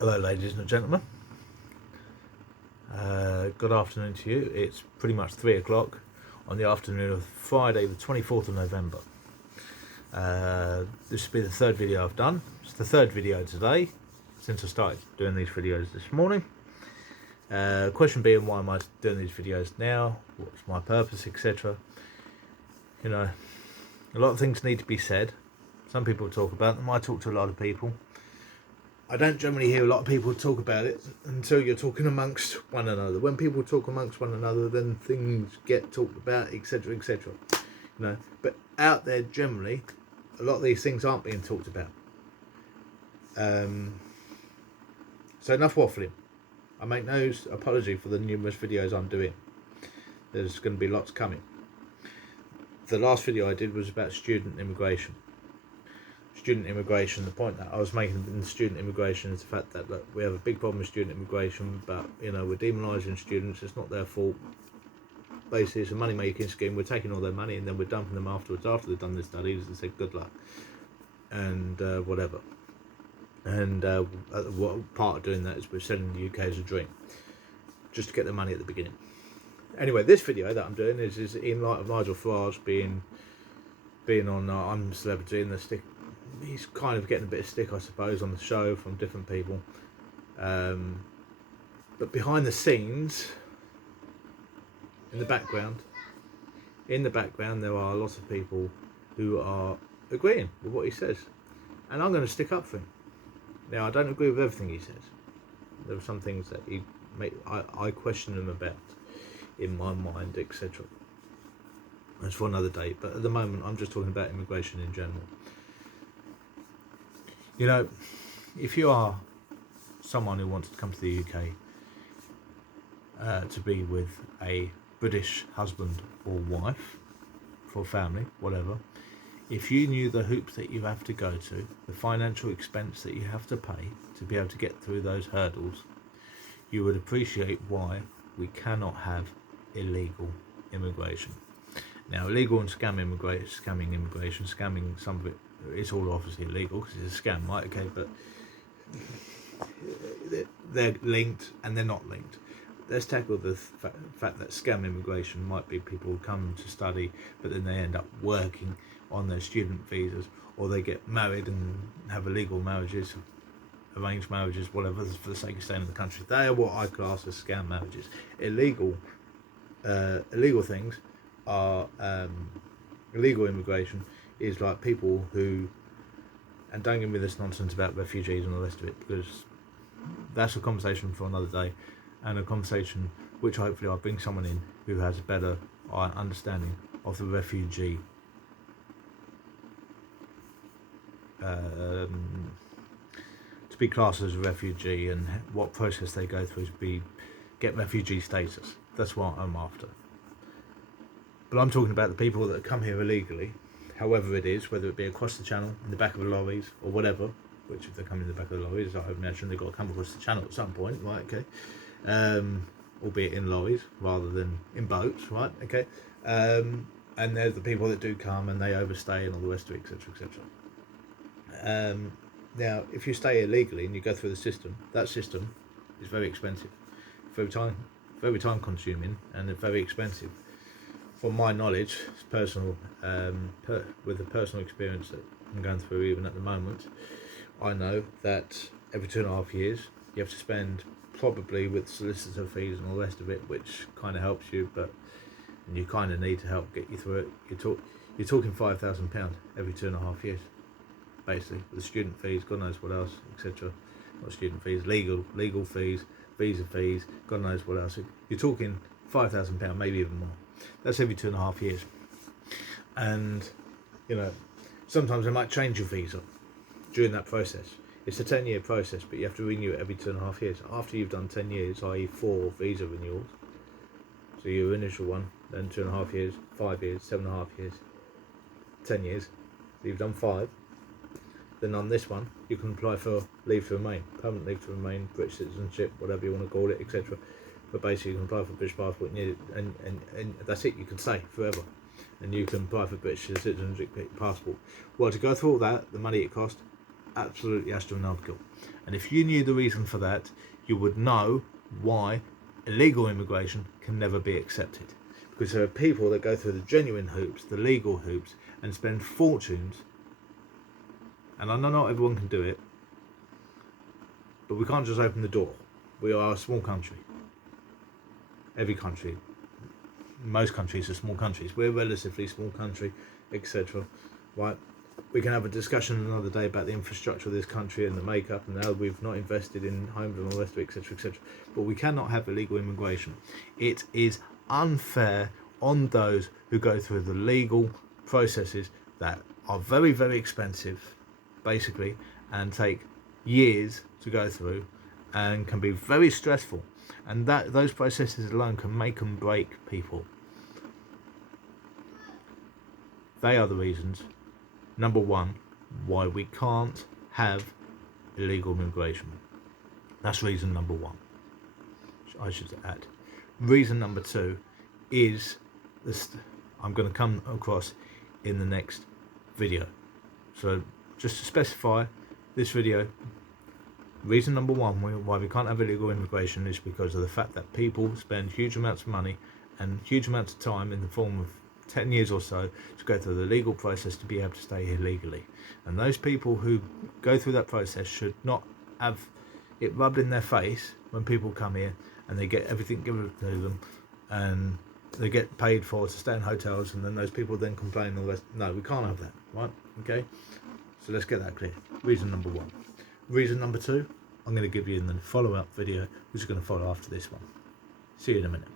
Hello ladies and gentlemen, good afternoon to you. It's pretty much 3 o'clock on the afternoon of Friday the 24th of November. This will be the third video I've done. It's the third video today since I started doing these videos this morning. Question being, why am I doing these videos now? What's my purpose, etc. You know, a lot of things need to be said. Some people talk about them. I talk to a lot of people. I don't generally hear a lot of people talk about it until you're talking amongst one another. When people talk amongst one another, then things get talked about, etc., etc. You know, but out there generally, a lot of these things aren't being talked about. So enough waffling. I make no apology for the numerous videos I'm doing. There's going to be lots coming. The last video I did was about student immigration. The point that I was making in student immigration is the fact that, look, we have a big problem with student immigration, but you know, we're demonising students. It's not their fault. Basically, it's a money making scheme. We're taking all their money and then we're dumping them afterwards, after they've done their studies, and said good luck and whatever. And what part of doing that is we're selling the UK as a dream, just to get the money at the beginning. Anyway, this video that I'm doing is in light of Nigel Farage being on I'm a Celebrity, and the stick. He's kind of getting a bit of stick, I suppose, on the show from different people. But behind the scenes, in the background, there are lots of people who are agreeing with what he says, and I'm going to stick up for him. Now, I don't agree with everything he says. There are some things that I question him about in my mind, etc. That's for another day. But at the moment, I'm just talking about immigration in general. You know, if you are someone who wants to come to the UK to be with a British husband or wife, for family, whatever, if you knew the hoops that you have to go to, the financial expense that you have to pay to be able to get through those hurdles, you would appreciate why we cannot have illegal immigration. Now, illegal and scamming immigration, some of it, it's all obviously illegal because it's a scam, right? Okay, but they're linked and they're not linked. Let's tackle the fact that scam immigration might be people who come to study, but then they end up working on their student visas, or they get married and have illegal marriages, arranged marriages, whatever, for the sake of staying in the country. They are what I class as scam marriages. Illegal things are illegal immigration is like people who, and don't give me this nonsense about refugees and the rest of it, because that's a conversation for another day, and a conversation which hopefully I'll bring someone in who has a better understanding of the refugee to be classed as a refugee and what process they go through to get refugee status. That's what I'm after. But I'm talking about the people that come here illegally, however it is, whether it be across the channel, in the back of the lorries, or whatever, which if they're coming in the back of the lorries, I imagine they've got to come across the channel at some point, right, okay, albeit in lorries rather than in boats, right, okay, and there's the people that do come and they overstay and all the rest of it, etc., etc. Now, if you stay illegally and you go through the system, that system is very expensive, very time consuming, and very expensive. From my knowledge, it's personal, with the personal experience that I'm going through even at the moment, I know that every 2.5 years you have to spend, probably with solicitor fees and all the rest of it, which kind of helps you, but you kind of need to help get you through it. You're talking £5,000 every 2.5 years, basically, with student fees, God knows what else, etc. Not student fees, legal fees, visa fees, God knows what else. You're talking £5,000, maybe even more. That's every 2.5 years. And, you know, sometimes they might change your visa during that process. It's a 10-year process, but you have to renew it every 2.5 years. After you've done 10 years, i.e. 4 visa renewals, so your initial one, then 2.5 years, 5 years, 7.5 years, 10 years, so you've done 5, then on this one, you can apply for leave to remain, permanent leave to remain, British citizenship, whatever you want to call it, etc. But basically you can apply for British passport and that's it, you can stay forever. And you can apply for British citizenship passport. Well, to go through all that, the money it cost, absolutely astronomical. And if you knew the reason for that, you would know why illegal immigration can never be accepted. Because there are people that go through the genuine hoops, the legal hoops, and spend fortunes. And I know not everyone can do it, but we can't just open the door. We are a small country. Every country, most countries are small countries. We're a relatively small country, etc. Right? We can have a discussion another day about the infrastructure of this country and the makeup and how we've not invested in homes and all the rest of it, etc., etc. But we cannot have illegal immigration. It is unfair on those who go through the legal processes that are very, very expensive, basically, and take years to go through and can be very stressful. And that those processes alone can make and break people. They are the reasons, number one, why we can't have illegal immigration. That's reason number one, I should add. Reason number two is this, I'm going to come across in the next video. So just to specify this video, reason number one why we can't have illegal immigration is because of the fact that people spend huge amounts of money and huge amounts of time in the form of 10 years or so to go through the legal process to be able to stay here legally. And those people who go through that process should not have it rubbed in their face when people come here and they get everything given to them and they get paid for to stay in hotels, and then those people then complain all the rest. No, we can't have that, right? Okay, so let's get that clear. Reason number one. Reason number two, I'm going to give you in the follow-up video, which is going to follow after this one. See you in a minute.